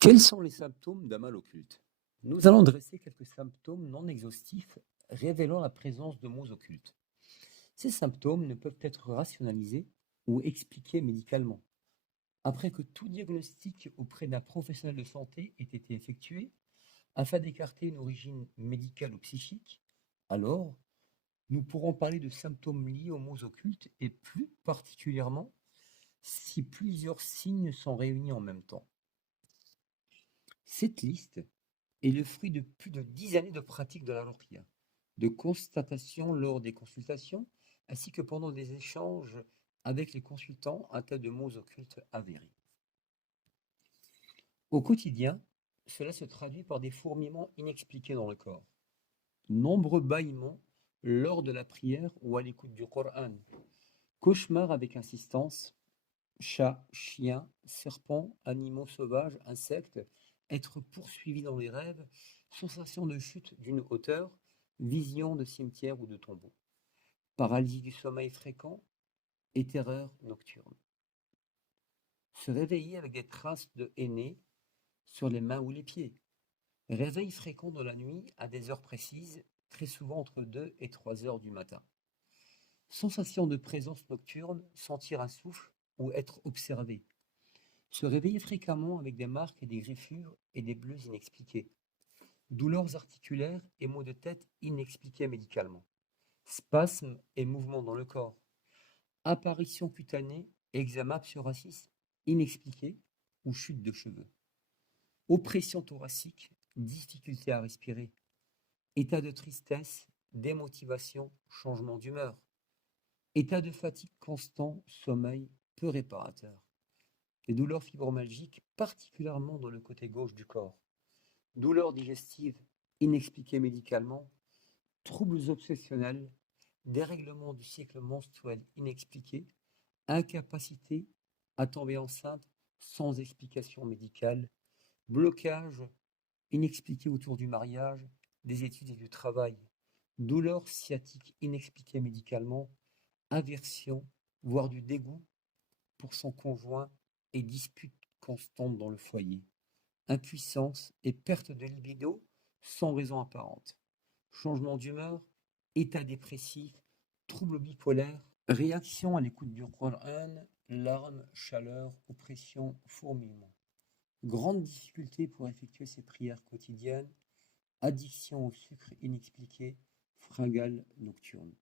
Quels sont les symptômes d'un mal occulte? Nous allons dresser quelques symptômes non exhaustifs révélant la présence de maux occultes. Ces symptômes ne peuvent être rationalisés ou expliqués médicalement. Après que tout diagnostic auprès d'un professionnel de santé ait été effectué, afin d'écarter une origine médicale ou psychique, alors nous pourrons parler de symptômes liés aux maux occultes et plus particulièrement si plusieurs signes sont réunis en même temps. Cette liste est le fruit de plus de 10 années de pratique de la ruqya, de constatation lors des consultations, ainsi que pendant des échanges avec les consultants atteints de maux occultes avérés. Au quotidien, cela se traduit par des fourmillements inexpliqués dans le corps, nombreux bâillements lors de la prière ou à l'écoute du Coran, cauchemars avec insistance, chats, chiens, serpents, animaux sauvages, insectes, être poursuivis dans les rêves, sensation de chute d'une hauteur, vision de cimetière ou de tombeau, paralysie du sommeil fréquent et terreur nocturne. Se réveiller avec des traces de henné sur les mains ou les pieds. Réveil fréquent dans la nuit à des heures précises, très souvent entre 2 et 3 heures du matin. Sensation de présence nocturne, sentir un souffle ou être observé. Se réveiller fréquemment avec des marques et des griffures et des bleus inexpliqués. Douleurs articulaires et maux de tête inexpliqués médicalement. Spasmes et mouvements dans le corps. Apparition cutanée, eczéma psoriasis inexpliqué ou chute de cheveux. Oppression thoracique, difficulté à respirer. État de tristesse, démotivation, changement d'humeur. État de fatigue constant, sommeil peu réparateur. Des douleurs fibromyalgiques, particulièrement dans le côté gauche du corps. Douleurs digestives inexpliquées médicalement, troubles obsessionnels, dérèglement du cycle menstruel inexpliqué, incapacité à tomber enceinte sans explication médicale, blocage inexpliqué autour du mariage, des études et du travail, douleurs sciatiques inexpliquées médicalement, aversion, voire du dégoût pour son conjoint et disputes constantes dans le foyer, impuissance et perte de libido sans raison apparente, changement d'humeur, état dépressif, troubles bipolaires, réaction à l'écoute du Coran, larmes, chaleur, oppression, fourmillement. Grande difficulté pour effectuer ses prières quotidiennes, addiction au sucre inexpliqué, fringale nocturne.